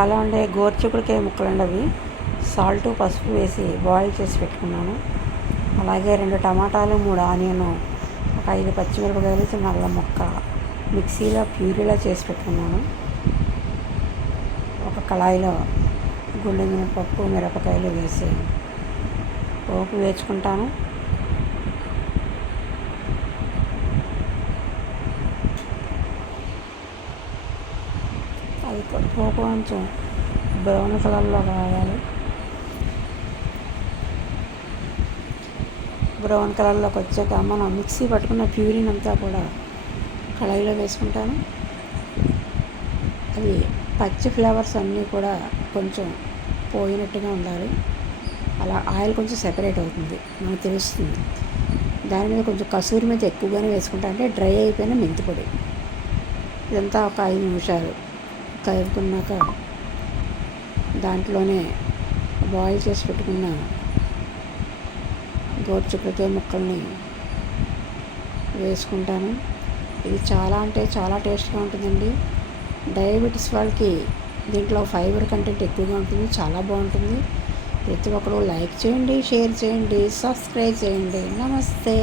అలా ఉండే గోరుచిక్కుడుకాయ ముక్కలు అవి. సాల్ట్ పసుపు వేసి బాయిల్ చేసి పెట్టుకున్నాను. అలాగే రెండు టమాటాలు మూడు ఆనియను ఒక ఐదు పచ్చిమిరపకాయలు చిన్న అల్లం ముక్క మిక్సీలో ప్యూరీలా చేసి పెట్టుకున్నాను. ఒక కళాయిలో గుండె మినపప్పు మిరపకాయలు వేసి పోపు వేసుకుంటాను. అది పోపు కొంచెం బ్రౌన్ కలర్లో కావాలి బ్రౌన్ కలర్లోకి వచ్చాక మనం మిక్సీ పట్టుకున్న ప్యూరిన్ అంతా కూడా కళాయిలో వేసుకుంటాను. అది పచ్చి ఫ్లేవర్స్ అన్నీ కూడా కొంచెం పోయినట్టుగా ఉండాలి. అలా ఆయిల్ కొంచెం సెపరేట్ అవుతుంది మనకు తెలుస్తుంది. దాని మీద కొంచెం కసూరి మీద ఎక్కువగానే వేసుకుంటా అంటే డ్రై అయిపోయిన మెంతిపొడి ఇదంతా ఒక ఐదు నిమిషాలు. కలుపుకున్నాక దాంట్లోనే బాయిల్ చేసి పెట్టుకున్న గోరుచిక్కుడుకాయ ముక్కల్ని వేసుకుంటాను. ఇది చాలా అంటే చాలా టేస్ట్గా ఉంటుందండి. డయాబెటీస్ వాళ్ళకి దీంట్లో ఫైబర్ కంటెంట్ ఎక్కువగా ఉంటుంది చాలా బాగుంటుంది. ప్రతి ఒక్కరు లైక్ చేయండి షేర్ చేయండి సబ్స్క్రైబ్ చేయండి. నమస్తే.